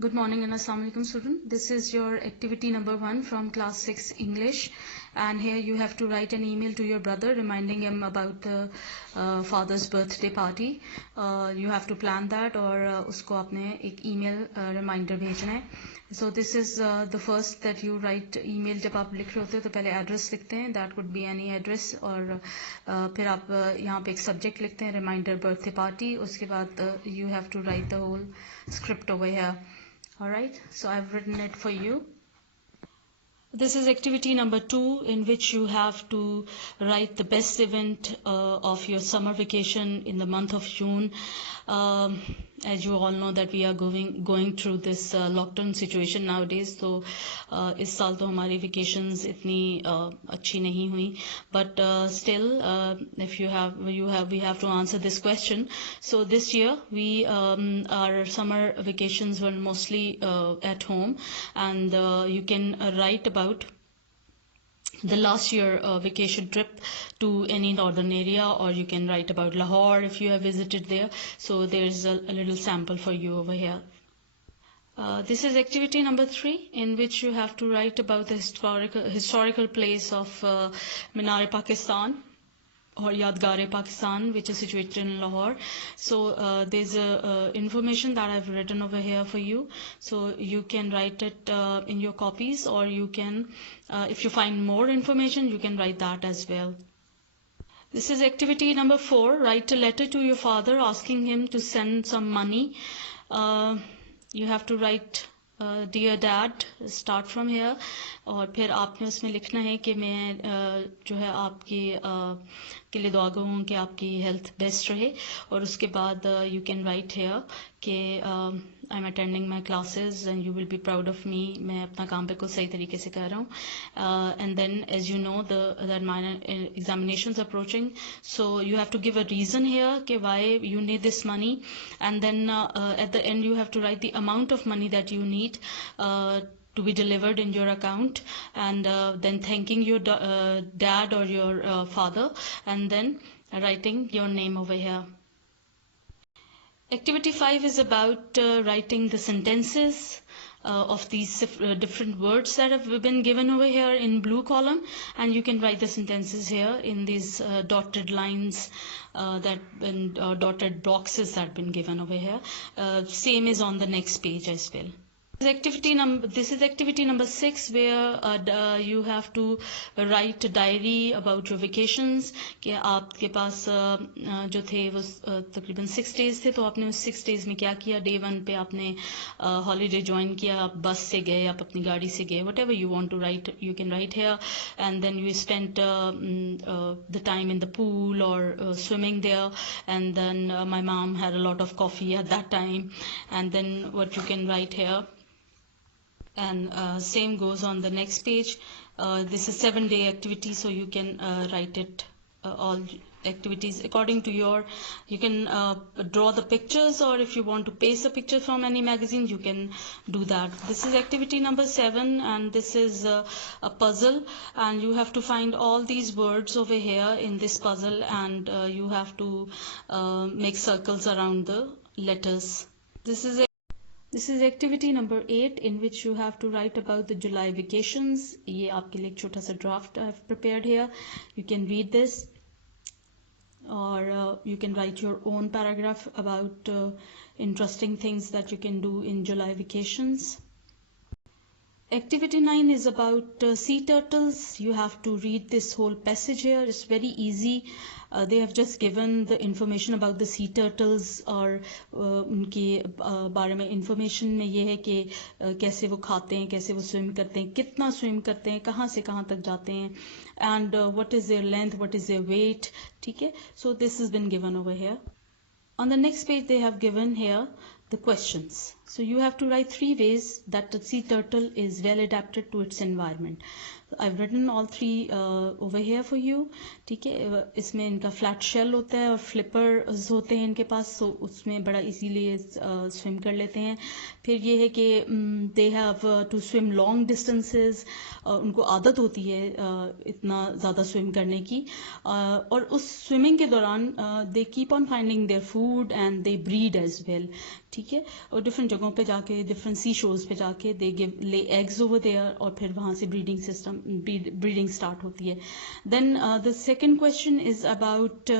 Good morning and Assalamu alaikum student. This is your activity number 1 from class 6 English, and here you have to write an email to your brother reminding him about the father's birthday party. You have to plan that और उसको आपने एक email reminder भेजना है. So this is the first that you write email. जब आप लिख रहे होते हैं तो पहले address लिखते हैं, that could be any address, और फिर आप यहाँ पे एक subject लिखते हैं reminder birthday party. उसके बाद you have to write the whole script over here. Alright, so I've written it for you. This is activity number 2, in which you have to write the best event of your summer vacation in the month of June. As you all know that we are going through this lockdown situation nowadays, so इस साल तो हमारी vacations इतनी अच्छी नहीं हुई, but still if we have to answer this question. So this year our summer vacations were mostly at home, and you can write about the last year vacation trip to any northern area, or you can write about Lahore if you have visited there. So there's a little sample for you over here. This is activity number 3, in which you have to write about the historical place of Minar-e-Pakistan or Yadgar-e-Pakistan, which is situated in Lahore. So there's information that I've written over here for you. So you can write it in your copies, or you can, if you find more information, you can write that as well. This is activity number 4. Write a letter to your father asking him to send some money. You have to write dear dad, start from here, और फिर आपने उसमें लिखना है कि मैं जो है आपकी के लिए दुआ गो हूँ कि आपकी हेल्थ बेस्ट रहे, और उसके बाद you can write here कि I'm attending my classes and you will be proud of me. मैं अपना काम बिल्कुल सही तरीके से कर रहा हूँ. And then, as you know, that minor examinations are approaching, so you have to give a reason here कि why you need this money, and then at the end you have to write the amount of money that you need to be delivered in your account, and then thanking your dad or your father, and then writing your name over here. Activity 5 is about writing the sentences of these different words that have been given over here in blue column, and you can write the sentences here in these dotted lines dotted boxes that have been given over here. Same is on the next page as well. This is activity number 6, where you have to write a diary about your vacations. कि आपके पास जो थे वो तकरीबन 6 days थे, तो आपने उस 6 days में क्या किया. Day 1 पे आपने holiday join किया, आप बस से गए, आप अपनी गाड़ी से गए, whatever you want to write, you can write here. And then you spent the time in the pool or swimming there, and then my mom had a lot of coffee at that time, and then what you can write here. And same goes on the next page. This is 7-day activity, so you can write it all activities according to your, you can draw the pictures, or if you want to paste a picture from any magazine, you can do that. This is activity number 7, and this is a puzzle, and you have to find all these words over here in this puzzle, and you have to make circles around the letters. This is activity number 8, in which you have to write about the July vacations. ये आपके लिए एक छोटा सा draft I have prepared here. You can read this, or you can write your own paragraph about interesting things that you can do in July vacations. Activity 9 is about sea turtles. You have to read this whole passage here. It's very easy. They have just given the information about the sea turtles, और उनके बारे में information में ये है कि कैसे वो खाते हैं, कैसे वो swim करते हैं, कितना swim करते हैं, कहाँ से कहाँ तक जाते हैं, and what is their length, what is their weight. ठीक है? So this has been given over here. On the next page they have given here the questions. So you have to write 3 ways that the sea turtle is well adapted to its environment. I've written all three over here for you. ठीक है, इसमें इनका flat shell होता है और flippers होते हैं इनके पास, so उसमें बड़ा इजीली स्विम कर लेते हैं. फिर ये है कि they have to swim long distances, उनको आदत होती है इतना ज़्यादा स्विम करने की, और उस स्विमिंग के दौरान they keep on finding their food and they breed as well. ठीक है, और डिफरेंट जगहों पे जाके, डिफरेंट सी शोज पे जाके दे ले एग्स ओवर देयर, और फिर वहाँ से ब्रीडिंग स्टार्ट होती है. Then the second question is about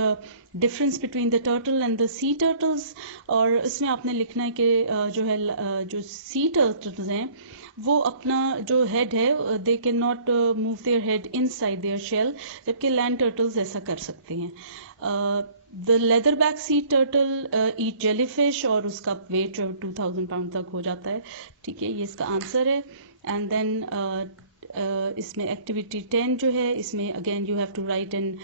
difference between the turtle and the sea turtles. और इसमें आपने लिखना है कि जो सी टर्टल्स हैं वो अपना जो हेड है, they can not move their head inside their shell, जबकि लैंड टर्टल्स ऐसा कर सकते हैं. The leatherback sea turtle eat jellyfish और उसका वेट 2000 पाउंड तक हो जाता है. ठीक है, ये इसका आंसर है. एंड देन इसमें एक्टिविटी 10 जो है, इसमें again you have to write an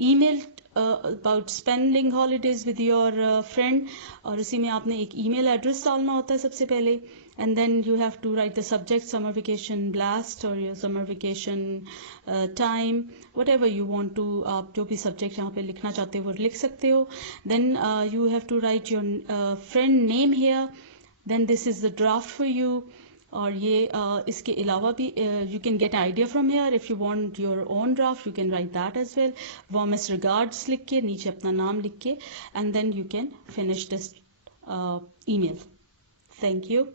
email about spending holidays with your friend, और इसी में आपने एक ईमेल एड्रेस डालना होता है सबसे पहले. And then you have to write the subject, summer vacation blast or your summer vacation time, whatever you want to. आप जो भी subject यहाँ पे लिखना चाहते हो वो लिख सकते हो. Then you have to write your friend name here. Then this is the draft for you. और ये इसके अलावा भी you can get idea from here. If you want your own draft, you can write that as well. Warmest regards लिख के, नीचे अपना नाम लिख के, and then you can finish this email. Thank you.